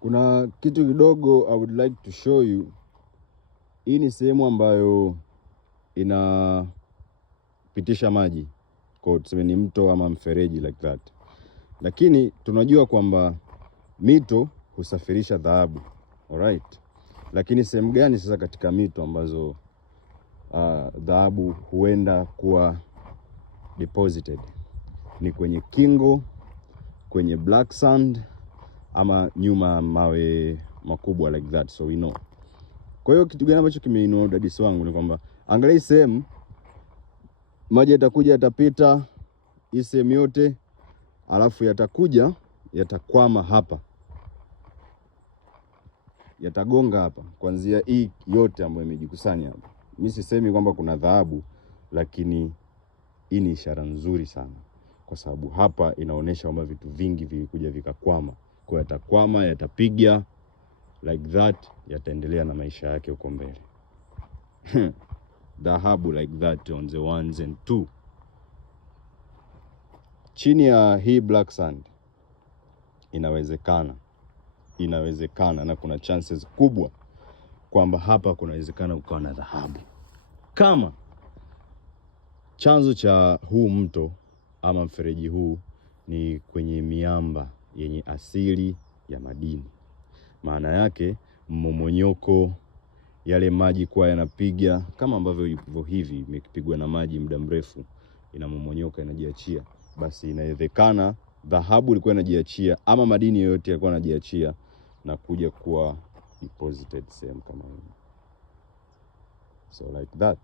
Kuna kitu kidogo I would like to show you. Hii ni sehemu ambayo inapitisha maji, kwa tuseme ni mto ama mfereji like that. Lakini tunajua kwamba mito husafirisha dhahabu, alright? Lakini sehemu gani sasa katika mito ambazo dhahabu huenda kuwa deposited? Ni kwenye kingo, kwenye black sand, ama nyuma mawe makubwa like that, so we know. Kwa hiyo kitu gani ambacho kimeinua udadisi wangu ni kwamba angalia hii sehemu, maji yatakuja yatapita hii sehemu yote, alafu yatakuja yatakwama hapa, yatagonga hapa kuanzia hii yote ambayo imejikusanya hapa. Mimi sisemi kwamba kuna dhahabu, lakini hii ni ishara nzuri sana, kwa sababu hapa inaonesha kwamba vitu vingi vilikuja vikakwama. Kwa yatakwama, yatapiga like that, yataendelea na maisha yake huko mbele. Dhahabu like that on the ones and two. Chini ya hii black sand inawezekana na kuna chances kubwa kwamba hapa kunawezekana ukawa na dhahabu, kama chanzo cha huu mto ama mfereji huu ni kwenye miamba yenye asili ya madini. Maana yake mmomonyoko, yale maji kwa yanapiga kama ambavyo hivyo hivi imepigwa na maji muda mrefu, inamomonyoka, inajiachia. Basi inawezekana dhahabu ilikuwa inajiachia ama madini yote yalikuwa yanajiachia na kuja kuwa deposited sehemu kama hii. So like that.